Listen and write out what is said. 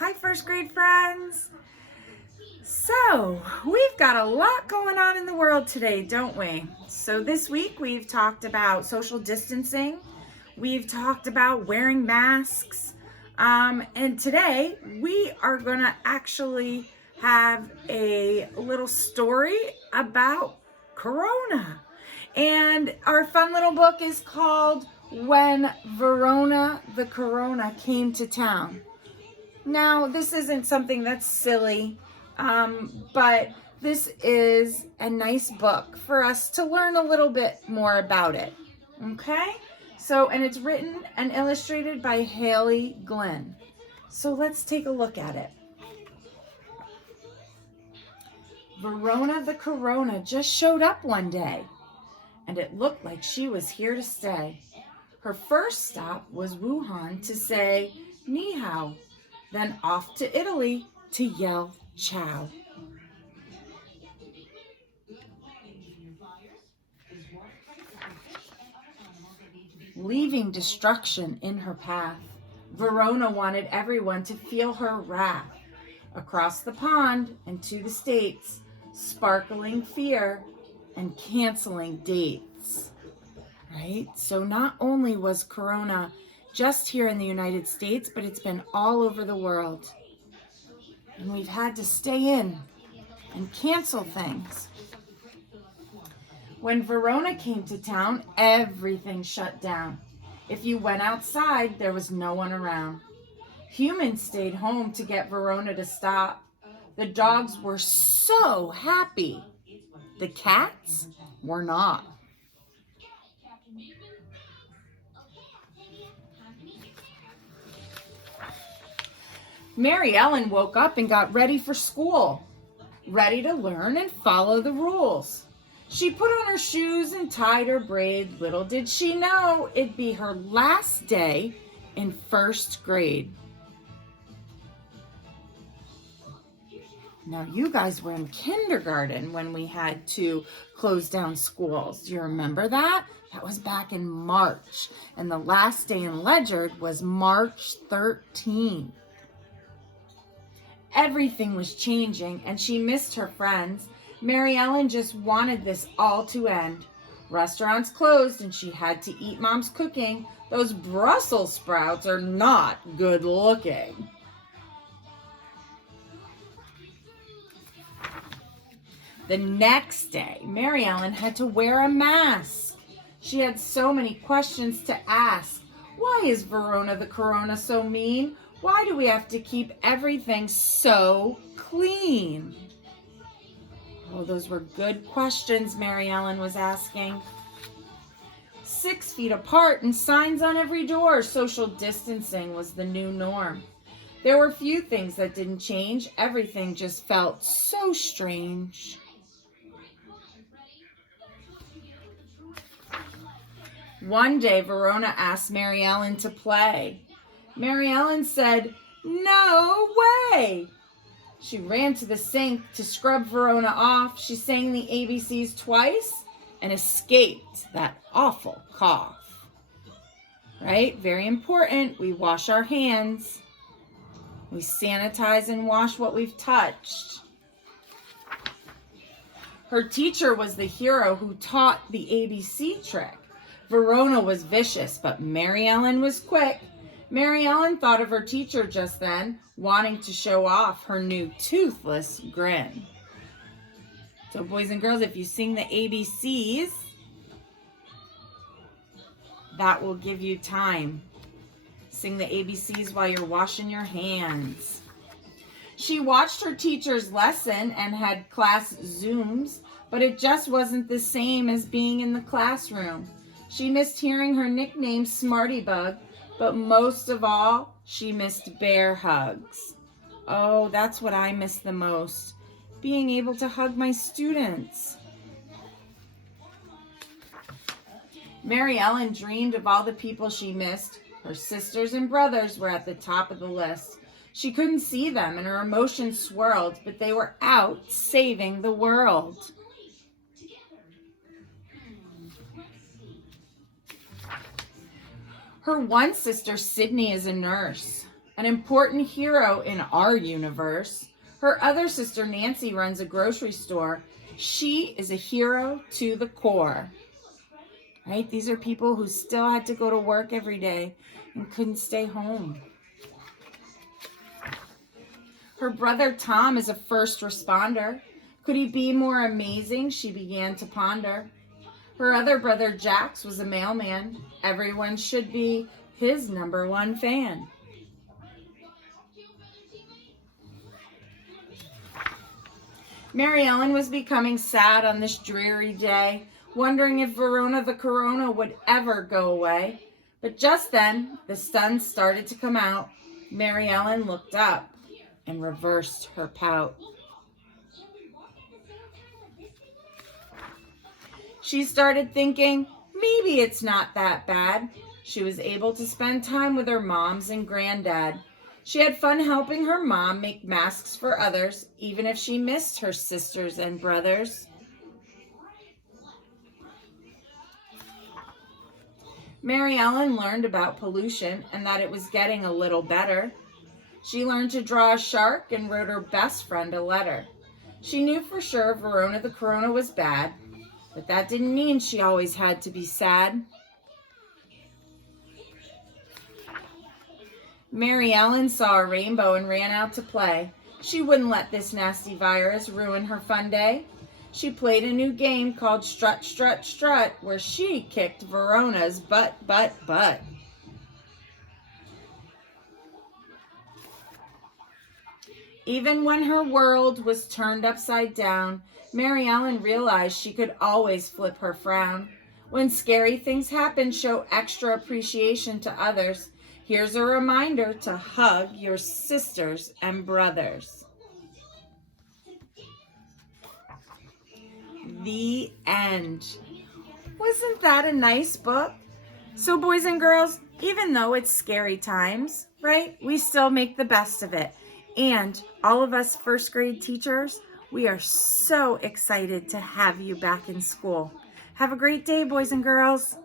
Hi, first grade friends. So, we've got a lot going on in the world today, don't we? So this week we've talked about social distancing. We've talked about wearing masks. And today we are going to actually have a little story about Corona. And our fun little book is called When Virona the Corona Came to Town. Now, this isn't something that's silly, but this is a nice book for us to learn a little bit more about it. Okay? So, and it's written and illustrated by Haley Glenn. So let's take a look at it. Virona the Corona just showed up one day, and it looked like she was here to stay. Her first stop was Wuhan to say ni hao, then off to Italy to yell ciao. Leaving destruction in her path, Virona wanted everyone to feel her wrath. Across the pond and to the States, sparkling fear and canceling dates. Right? So not only was Corona just here in the United States, but it's been all over the world. And we've had to stay in and cancel things. When Virona came to town, everything shut down. If you went outside, there was no one around. Humans stayed home to get Virona to stop. The dogs were so happy. The cats were not. Mary Ellen woke up and got ready for school, ready to learn and follow the rules. She put on her shoes and tied her braid. Little did she know it'd be her last day in first grade. Now, you guys were in kindergarten when we had to close down schools. Do you remember that? That was back in March. And the last day in Ledyard was March 13th. Everything was changing, and she missed her friends. Mary Ellen just wanted this all to end. Restaurants closed, and she had to eat Mom's cooking. Those Brussels sprouts are not good looking. The next day, Mary Ellen had to wear a mask. She had so many questions to ask. Why is Virona the Corona so mean? Why do we have to keep everything so clean? Oh, those were good questions Mary Ellen was asking. 6 feet apart and signs on every door. Social distancing was the new norm. There were few things that didn't change. Everything just felt so strange. One day, Virona asked Mary Ellen to play. Mary Ellen said, "No way!" She ran to the sink to scrub Virona off. She sang the ABCs twice and escaped that awful cough. Right? Very important. We wash our hands. We sanitize and wash what we've touched. Her teacher was the hero who taught the ABC trick. Virona was vicious, but Mary Ellen was quick. Mary Ellen thought of her teacher just then, wanting to show off her new toothless grin. So boys and girls, if you sing the ABCs, that will give you time. Sing the ABCs while you're washing your hands. She watched her teacher's lesson and had class Zooms, but it just wasn't the same as being in the classroom. She missed hearing her nickname Smarty Bug, but most of all, she missed bear hugs. Oh, that's what I miss the most, being able to hug my students. Mary Ellen dreamed of all the people she missed. Her sisters and brothers were at the top of the list. She couldn't see them and her emotions swirled, but they were out saving the world. Her one sister, Sydney, is a nurse. an important hero in our universe. Her other sister, Nancy, runs a grocery store. She is a hero to the core. Right? These are people who still had to go to work every day and couldn't stay home. Her brother, Tom, is a first responder. Could he be more amazing? She began to ponder. Her other brother, Jax, was a mailman. Everyone should be his #1 fan. Mary Ellen was becoming sad on this dreary day, wondering if Virona the Corona would ever go away. But just then, the sun started to come out. Mary Ellen looked up and reversed her pout. She started thinking, maybe it's not that bad. She was able to spend time with her moms and granddad. She had fun helping her mom make masks for others, even if she missed her sisters and brothers. Mary Ellen learned about pollution and that it was getting a little better. She learned to draw a shark and wrote her best friend a letter. She knew for sure Virona the Corona was bad, but that didn't mean she always had to be sad. Mary Ellen saw a rainbow and ran out to play. She wouldn't let this nasty virus ruin her fun day. She played a new game called Strut, Strut, Strut, where she kicked Virona's butt. Even when her world was turned upside down, Mary Ellen realized she could always flip her frown. When scary things happen, show extra appreciation to others. Here's a reminder to hug your sisters and brothers. The end. Wasn't that a nice book? So boys and girls, even though it's scary times, right, we still make the best of it. And all of us first grade teachers, we are so excited to have you back in school. Have a great day, boys and girls.